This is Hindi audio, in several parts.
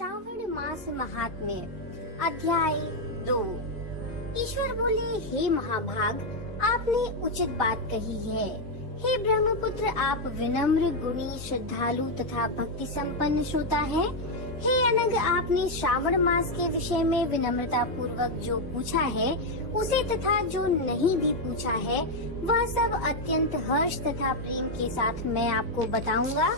श्रावण मास महात्म्य अध्याय 2। ईश्वर बोले, हे महाभाग, आपने उचित बात कही है। हे ब्रह्मपुत्र, आप विनम्र, गुणी, श्रद्धालु तथा भक्ति संपन्न श्रोता हैं। हे अनग, आपने श्रावण मास के विषय में विनम्रता पूर्वक जो पूछा है उसे तथा जो नहीं भी पूछा है वह सब अत्यंत हर्ष तथा प्रेम के साथ मैं आपको बताऊंगा।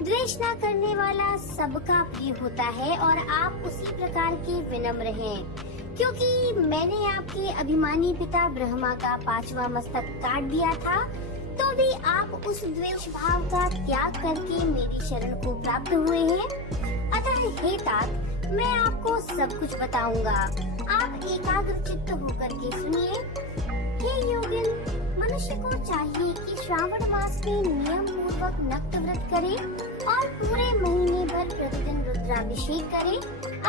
द्वेष न करने वाला सबका प्रिय होता है और आप उसी प्रकार के विनम्र हैं। क्योंकि मैंने आपके अभिमानी पिता ब्रह्मा का 5वां मस्तक काट दिया था, तो भी आप उस द्वेष भाव का त्याग करके मेरी शरण को प्राप्त हुए हैं। अतः हे तात, मैं आपको सब कुछ बताऊंगा। आप एकाग्र चित्त होकर के सुनिए। हे योगिन, मनुष्य को चाहिए कि श्रावण मास में नियम पूर्वक नक्त व्रत करे और पूरे महीने भर प्रतिदिन रुद्राभिषेक करे।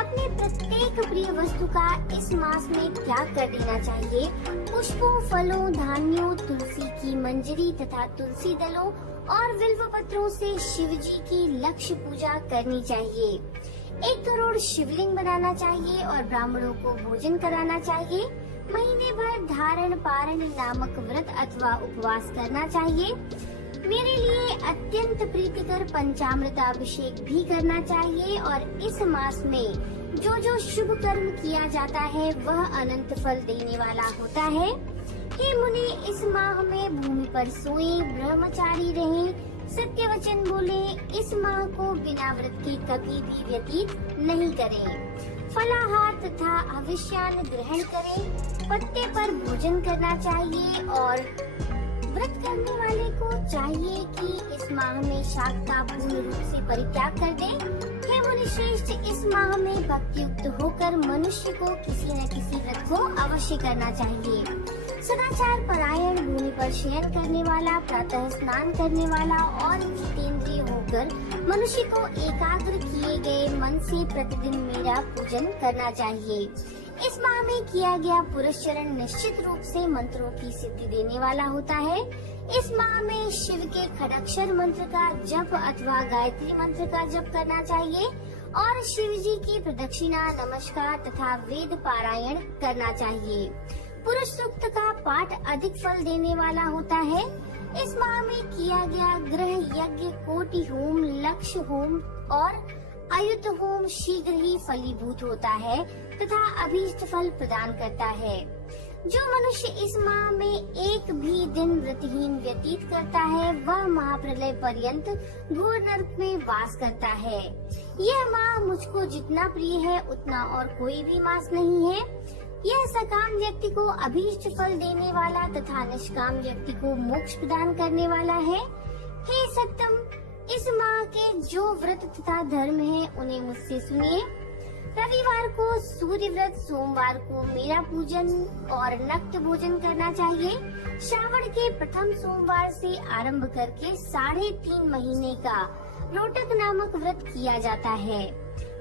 अपने प्रत्येक प्रिय वस्तु का इस मास में त्याग कर देना चाहिए। पुष्पों, फलों, धान्यों, तुलसी की मंजरी तथा तुलसी दलों और बिल्व पत्रों से शिव जी की लक्ष्य पूजा करनी चाहिए। 1 करोड़ शिवलिंग बनाना चाहिए और ब्राह्मणों को भोजन कराना चाहिए। महीने भर धारण पारण नामक व्रत अथवा उपवास करना चाहिए। मेरे लिए अत्यंत प्रीतिकर पंचामृताभिषेक भी करना चाहिए और इस मास में जो शुभ कर्म किया जाता है वह अनंत फल देने वाला होता है। हे मुनि, इस माह में भूमि पर सोए, ब्रह्मचारी रहें, सत्य वचन बोले, इस माह को बिना व्रत के कभी भी व्यतीत नहीं करें। फलाहार तथा हविष्यान ग्रहण करें। पत्ते पर भोजन करना चाहिए और व्रत करने वाले को चाहिए कि इस माह में शाक का पूर्ण रूप से परित्याग कर दे। हे मुनि श्रेष्ठ, इस माह में भक्ति युक्त होकर मनुष्य को किसी न किसी व्रत को अवश्य करना चाहिए। सदाचार परायण, भूमि पर शयन करने वाला, प्रातः स्नान करने वाला और जितेंद्रिय होकर मनुष्य को एकाग्र किए गए मन से प्रतिदिन मेरा पूजन करना चाहिए। इस माह में किया गया पुरस्चरण निश्चित रूप से मंत्रों की सिद्धि देने वाला होता है। इस माह में शिव के खड़ाक्षर मंत्र का जप अथवा गायत्री मंत्र का जप करना चाहिए और शिव जी की प्रदक्षिणा, नमस्कार तथा वेद पारायण करना चाहिए। पुरुष सूक्त का पाठ अधिक फल देने वाला होता है। इस माह में किया गया गृह यज्ञ, कोटि होम, लक्ष्य होम और आयुत होम शीघ्र ही फलीभूत होता है तथा अभीष्ट फल प्रदान करता है। जो मनुष्य इस माह में एक भी दिन व्रतहीन व्यतीत करता है वह महाप्रलय पर्यंत घोर नरक में वास करता है। यह माह मुझको जितना प्रिय है उतना और कोई भी मास नहीं है। यह सकाम व्यक्ति को अभीष्ट फल देने वाला तथा निष्काम व्यक्ति को मोक्ष प्रदान करने वाला है। हे सत्तम, इस माह के जो व्रत तथा धर्म है उन्हें मुझसे सुनिए। रविवार को सूर्य व्रत, सोमवार को मेरा पूजन और नक्त भोजन करना चाहिए। श्रावण के प्रथम सोमवार से आरंभ करके 3.5 महीने का रोटक नामक व्रत किया जाता है।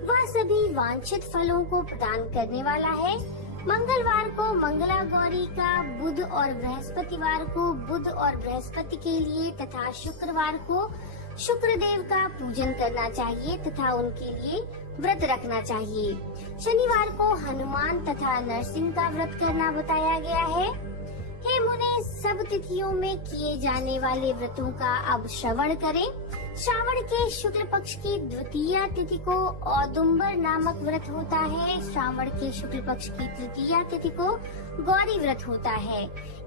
वह सभी वांछित फलों को प्रदान करने वाला है। मंगलवार को मंगला गौरी का, बुध और बृहस्पतिवार को बुध और बृहस्पति के लिए तथा शुक्रवार को शुक्रदेव का पूजन करना चाहिए तथा उनके लिए व्रत रखना चाहिए। शनिवार को हनुमान तथा नरसिंह का व्रत करना बताया गया है। हे मुने, सब तिथियों में किए जाने वाले व्रतों का अब श्रवण करें। श्रावण के शुक्ल पक्ष की द्वितीया तिथि को औदुंबर नामक व्रत होता है। श्रावण के शुक्ल पक्ष की तृतीया तिथि को गौरी व्रत होता है।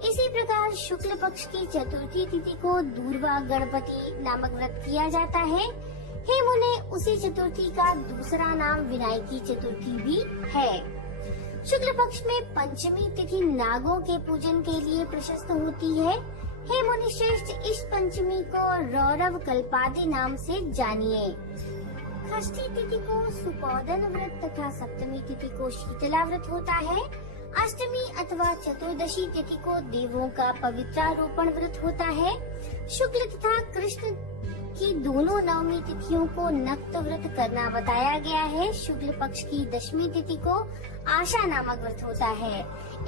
इसी प्रकार शुक्ल पक्ष की चतुर्थी तिथि को दूर्वा गणपति नामक व्रत किया जाता है। हे मुने, उसी चतुर्थी का दूसरा नाम विनायकी चतुर्थी भी है। शुक्ल पक्ष में पंचमी तिथि नागों के पूजन के लिए प्रशस्त होती है। हे मुनि श्रेष्ठ, इस पंचमी को रौरव कल्पादि नाम से जानिए। षष्ठी तिथि को सुपोदन व्रत तथा सप्तमी तिथि को शीतला व्रत होता है। अष्टमी अथवा चतुर्दशी तिथि को देवों का पवित्रारोपण व्रत होता है। शुक्ल तथा कृष्ण कि दोनों नवमी तिथियों को नक्त व्रत करना बताया गया है। शुक्ल पक्ष की दशमी तिथि को आशा नामक व्रत होता है।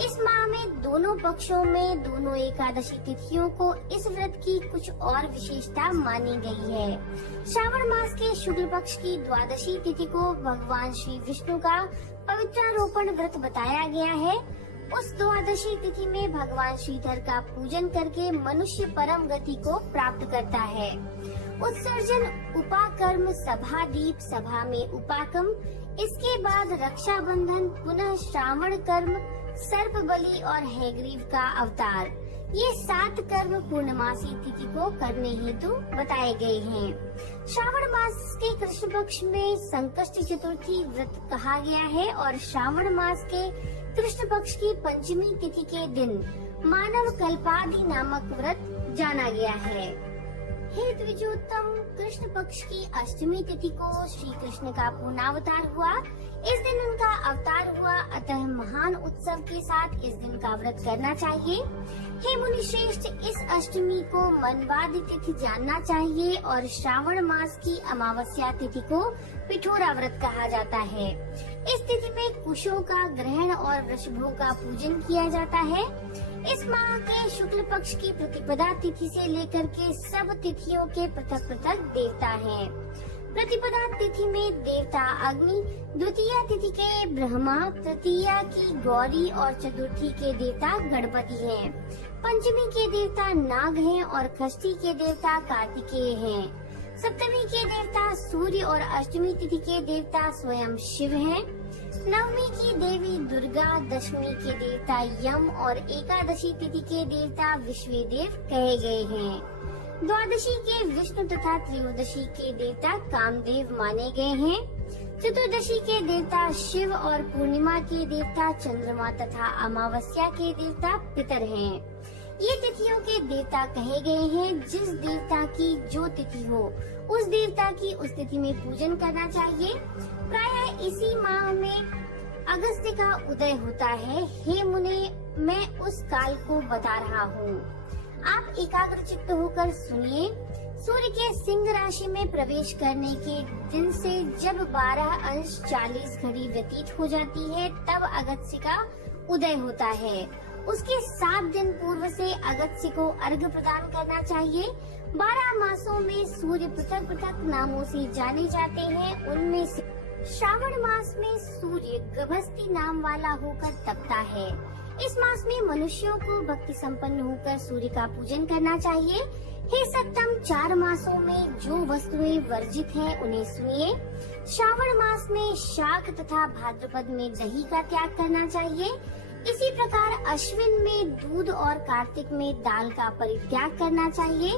इस माह में दोनों पक्षों में दोनों एकादशी तिथियों को इस व्रत की कुछ और विशेषता मानी गई है। श्रावण मास के शुक्ल पक्ष की द्वादशी तिथि को भगवान श्री विष्णु का पवित्रारोपण व्रत बताया गया है। उस द्वादशी तिथि में भगवान श्रीधर का पूजन करके मनुष्य परम गति को प्राप्त करता है। उत्सर्जन उपाकर्म सभा दीप सभा में उपाकम, इसके बाद रक्षाबंधन, पुनः श्रावण कर्म, सर्प बलि और हैग्रीव का अवतार, ये 7 कर्म पूर्णमासी तिथि को करने हेतु बताए गए हैं। श्रावण मास के कृष्ण पक्ष में संकष्टी चतुर्थी व्रत कहा गया है और श्रावण मास के कृष्ण पक्ष की पंचमी तिथि के दिन मानव कल्पादि नामक व्रत जाना गया है। हे द्विजोत्तम, कृष्ण पक्ष की अष्टमी तिथि को श्री कृष्ण का पूर्णावतार हुआ। इस दिन उनका अवतार हुआ, अतः महान उत्सव के साथ इस दिन का व्रत करना चाहिए। हे मुनि श्रेष्ठ, इस अष्टमी को मनवादी तिथि जानना चाहिए और श्रावण मास की अमावस्या तिथि को पिठोरा व्रत कहा जाता है। इस तिथि में कुशों का ग्रहण और वृषभों का पूजन किया जाता है। इस माह के शुक्ल पक्ष की प्रतिपदा तिथि से लेकर के सब तिथियों के पृथक पृथक देवता हैं। प्रतिपदा तिथि में देवता अग्नि, द्वितीय तिथि के ब्रह्मा, तृतीया की गौरी और चतुर्थी के देवता गणपति हैं। पंचमी के देवता नाग हैं और षष्ठी के देवता कार्तिकेय हैं। सप्तमी के देवता सूर्य और अष्टमी तिथि के देवता स्वयं शिव हैं। नवमी की देवी दुर्गा, दशमी के देवता यम और एकादशी तिथि के देवता विश्वेदेव कहे गए हैं। द्वादशी के विष्णु तथा त्रयोदशी के देवता कामदेव माने गए हैं। चतुर्दशी के देवता शिव और पूर्णिमा के देवता चंद्रमा तथा अमावस्या के देवता पितर हैं। ये तिथियों के देवता कहे गए हैं। जिस देवता की जो तिथि हो उस देवता की उस तिथि में पूजन करना चाहिए। प्रायः इसी माह में अगस्त्य का उदय होता है। हे मुने, मैं उस काल को बता रहा हूँ, आप एकाग्रचित्त होकर सुनिए। सूर्य के सिंह राशि में प्रवेश करने के दिन से जब 12:40 घड़ी व्यतीत हो जाती है तब अगस्त्य का उदय होता है। उसके 7 दिन पूर्व से अगस्त्य को अर्घ्य प्रदान करना चाहिए। 12 मासों में सूर्य पृथक पृथक नामों से जाने जाते हैं। उनमें से श्रावण मास में सूर्य गभस्ती नाम वाला होकर तपता है। इस मास में मनुष्यों को भक्ति संपन्न होकर सूर्य का पूजन करना चाहिए। हे सत्तम, 4 मासों में जो वस्तुएं वर्जित हैं उन्हें सुनिए। श्रावण मास में शाक तथा भाद्रपद में दही का त्याग करना चाहिए। इसी प्रकार अश्विन में दूध और कार्तिक में दाल का परित्याग करना चाहिए।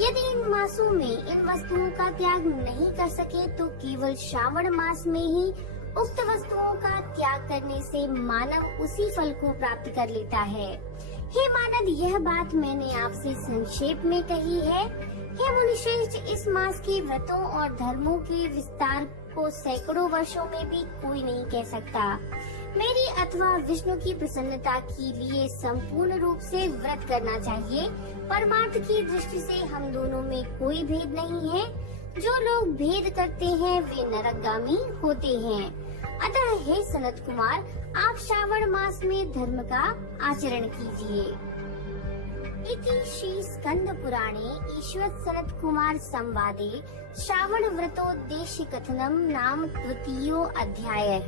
यदि इन मासों में इन वस्तुओं का त्याग नहीं कर सके तो केवल श्रावण मास में ही उक्त वस्तुओं का त्याग करने से मानव उसी फल को प्राप्त कर लेता है। हे मानव, यह बात मैंने आपसे संक्षेप में कही है। हे मुनिश्रेष्ठ, इस मास के व्रतों और धर्मों के विस्तार को सैकड़ों वर्षों में भी कोई नहीं कह सकता। मेरी अथवा विष्णु की प्रसन्नता के लिए संपूर्ण रूप से व्रत करना चाहिए। परमार्थ की दृष्टि से हम दोनों में कोई भेद नहीं है। जो लोग भेद करते हैं वे नरकगामी होते हैं। अतः हे सनत कुमार, आप श्रावण मास में धर्म का आचरण कीजिए। इति श्री स्कंद पुराणे ईश्वर सनत कुमार संवादे श्रावण व्रतोद्देश्य कथनम नाम 2 अध्याय।